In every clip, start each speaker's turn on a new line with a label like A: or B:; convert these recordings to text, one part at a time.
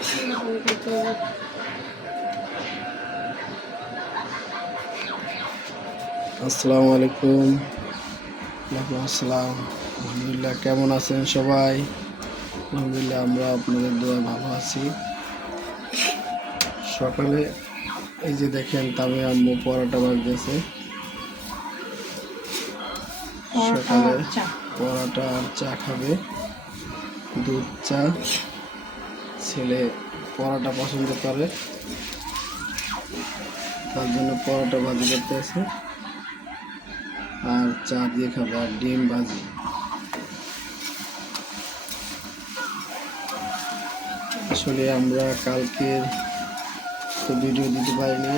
A: আসসালামু আলাইকুম ওয়ালাইকুম আসসালাম। আলহামদুলিল্লাহ কেমন আছেন সবাই? আলহামদুলিল্লাহ আমরা আপনাদের দোয়া ভালো আছি। সকালে এই যে দেখেন তামে আম্মু পরোটা বাজতেছে সকালে পরোটা আর চা খাবে। দুধ চা। ছেলে পরোটা পছন্দ করে, তার জন্য পরোটা ভাজি করতে আছে। আর চা দিয়ে খাবে, আর ডিম ভাজি আসলে আমরা কালকের তো ভিডিও দিতে পারিনি।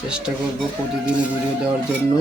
A: চেষ্টা করব প্রতিদিন ভিডিও দেওয়ার জন্য।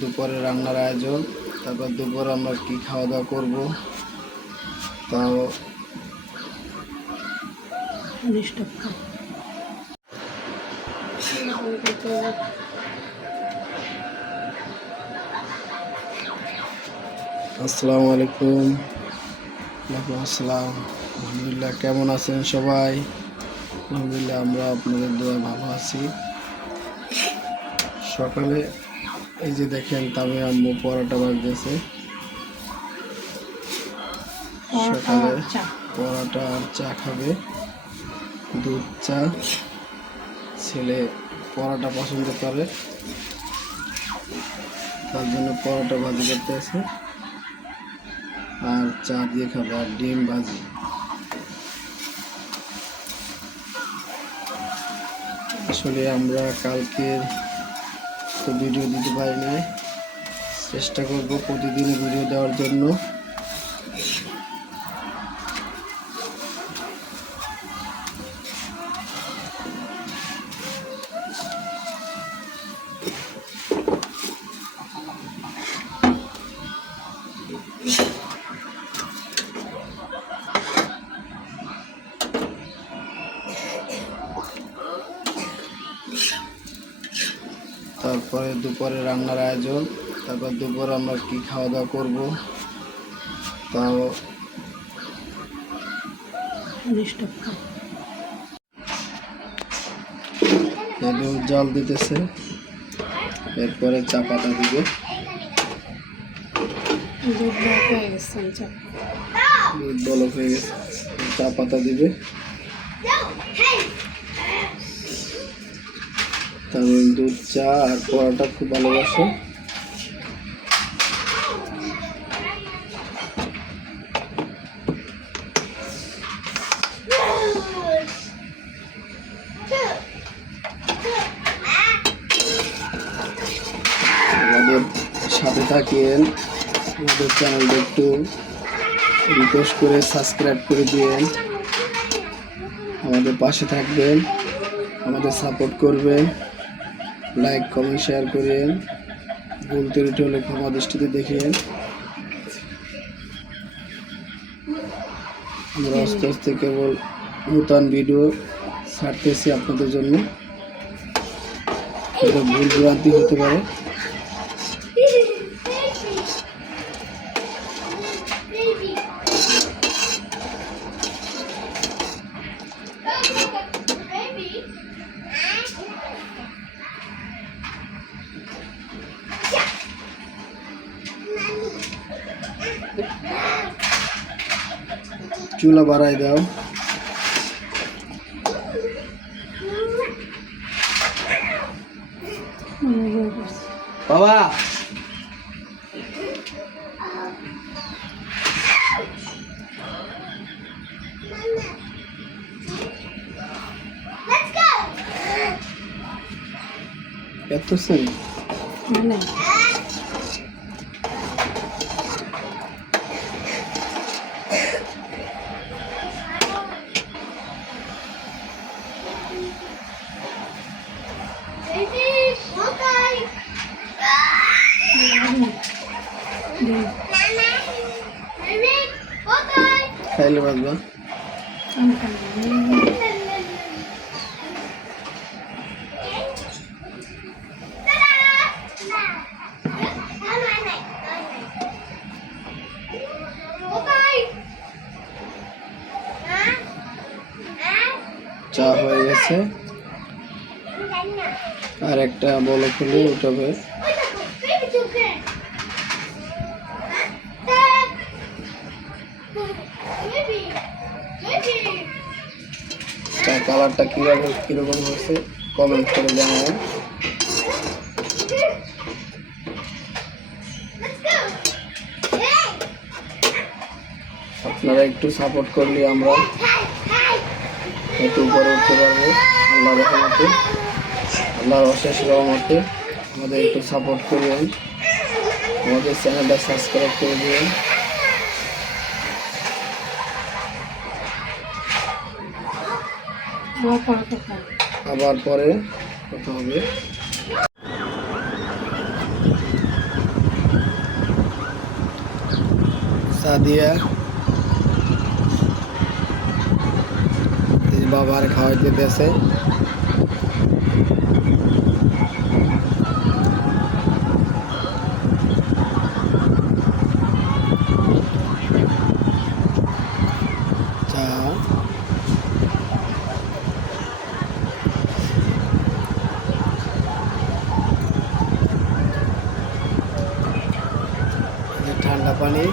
A: দুপুরে রান্নার আয়োজন তারপর দুপুরে আমরা কি খাওয়া দাওয়া করব তাও আসসালামু আলাইকুম। ওয়ালাইকুম আসসালাম। আলহামদুলিল্লাহ কেমন আছেন সবাই? আলহামদুলিল্লাহ আমরা আপনাদের দোয়া ভালো আছি। সকালে এই যে দেখেন তামে আম্মু পরোটা বাজতেছে। সকালে পরোটা আর চা খাবে। দুধ চা। ছেলে পরোটা পছন্দ করে। তার জন্য পরোটা ভাজি করতে আছে আর চা দিয়ে খাবে আর ডিম ভাজি। আসলে আমরা কালকের তো ভিডিও দিতে পারি নাই চেষ্টা করব প্রতিদিন ভিডিও দেওয়ার জন্য। তারপরে দুপুরে রান্নার আয়োজন, তারপর দুপুরে আমরা কি খাওয়া দাওয়া করব? তাও জল দিতেছে, এরপরে চা পাতা দিবে। চা পাতা দিবে। তারপর দুধ চা আর পরোটা খুব ভালোবাসে। আমাদের সাথে থাকেন, আমাদের চ্যানেলটা একটু রিকোয়েস্ট করে সাবস্ক্রাইব করে দিয়েন। আমাদের পাশে থাকবেন, আমাদের সাপোর্ট করবেন। লাইক কমেন্ট শেয়ার করেন ভুল ত্রুটি হলে ক্ষমা দৃষ্টিতে দেখেন আমরা আস্তে আস্তে কেবল নূতন ভিডিও ছাড়তেছি আপনাদের জন্য। ভুল ভ্রান্তি হতে পারে। চুলা বাড়াই দাও। বাবা। এত সেন খাইলে বাজবা চা হয়ে গেছে আর একটা বলো খুলে উঠাবে কালারটা কীরকম কীরকম হয়েছে কমেন্ট করে জানাবেন। আপনারা একটু সাপোর্ট করলে আমরা একটু উপরে উঠতে পারব, আল্লাহ রহমতে। আল্লাহর অশেষ রহমতে আমাদের একটু সাপোর্ট করবেন। আমাদের চ্যানেলটা সাবস্ক্রাইব করে দিবেন। আবার পরে কথা হবে। সাদিয়া এই যে বাবার খাওয়াইতে দিয়েছে চা এই যে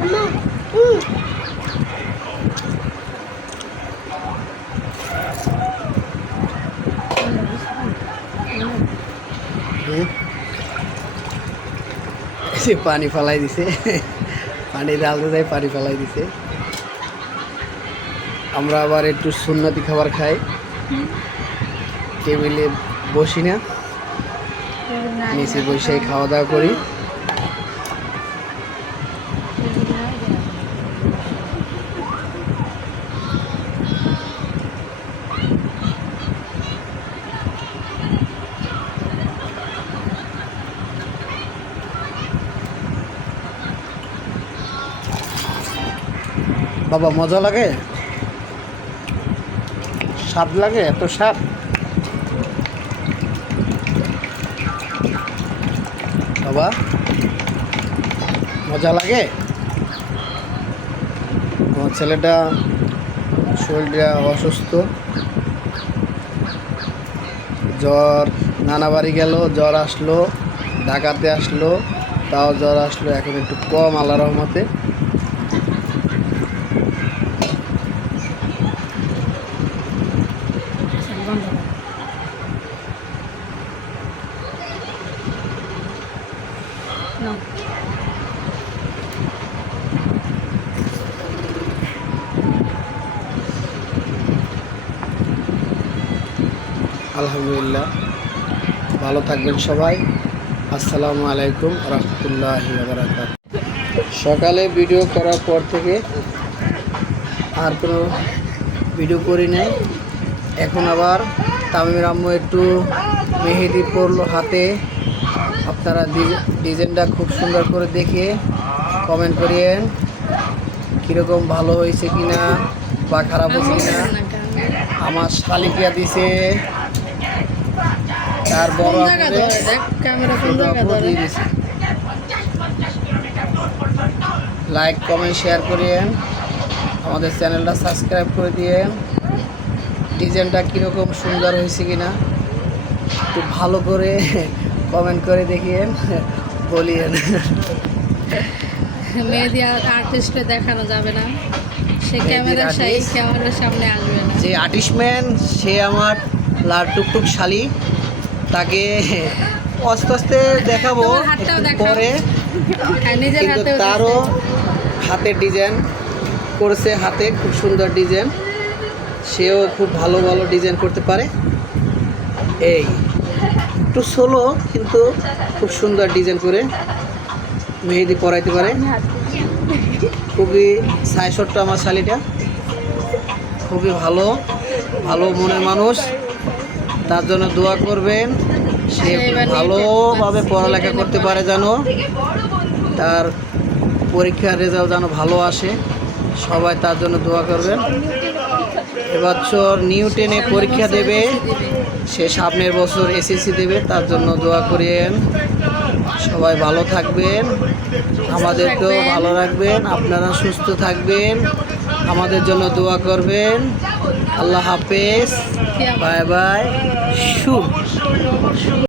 A: ঠান্ডা পানি হুম। এই যে পানি ফালাই দিছে পানি ডালতে দেয় পানি ফালাই দিছে। আমরা আবার একটু সুন্নতি খাবার খাই। টেবিলে বসি না। নিচে বসে খাওয়া দাওয়া করি। বাবা, মজা লাগে? স্বাদ লাগে? এত স্বাদ? বাবা, মজা লাগে? আমার ছেলেটা শরীরটা অসুস্থ। জ্বর, নানা বাড়ি গেল, জ্বর আসলো, ঢাকাতে আসলো, তাও জ্বর আসলো, এখন একটু কম আল্লাহ রহমতে। আলহামদুলিল্লাহ। ভালো থাকবেন সবাই। আসসালামু আলাইকুম রহমতুল্লাহ সকালে ভিডিও করার পর থেকে আর কোনো ভিডিও করি নাই। এখন আবার তামিমের আম্মু একটু মেহেদি পরলো হাতে। আপনারা ডিজ- ডিজাইনটা খুব সুন্দর করে দেখে কমেন্ট করিয়েন। কীরকম ভালো হয়েছে কিনা বা খারাপ হয়েছে কিনা। আমার শালিকিয়া দিছে। তার বড় দিছে লাইক কমেন্ট শেয়ার করিয়েন। আমাদের চ্যানেলটা সাবস্ক্রাইব করে দিয়ে ডিজাইনটা কীরকম সুন্দর হয়েছে কিনা একটু ভালো করে কমেন্ট করে দেখিয়েন বলিয়েন।
B: মেহেদি আর্টিস্টে দেখানো যাবে না। সে সাই ক্যামেরার সামনে আসবে না।
A: যে আর্টিস্টম্যান সে আমার লাল টুকটুক শালি। তাকে আস্তে আস্তে দেখাবো। পরে। কিন্তু তারও হাতের ডিজাইন করেছে হাতে খুব সুন্দর ডিজাইন। সেও খুব ভালো ভালো ডিজাইন করতে পারে। এই একটু সোলো কিন্তু খুব সুন্দর ডিজাইন করে মেহেদি পরাইতে পারে। খুবই সাইজ আমার শালিটা। খুবই ভালো ভালো মনের মানুষ। তার জন্য দোয়া করবেন। সে ভালোভাবে পড়ালেখা করতে পারে যেন। তার পরীক্ষার রেজাল্ট যেন ভালো আসে। সবাই তার জন্য দোয়া করবেন। এবছর নিউ টেনে পরীক্ষা দেবে। সে সামনের বছর এসএসসি দেবে তার জন্য দোয়া করেন সবাই ভালো থাকবেন। আমাদেরকেও ভালো রাখবেন। আপনারা সুস্থ থাকবেন। আমাদের জন্য দোয়া করবেন। আল্লাহ হাফেজ। Bye bye. 咻。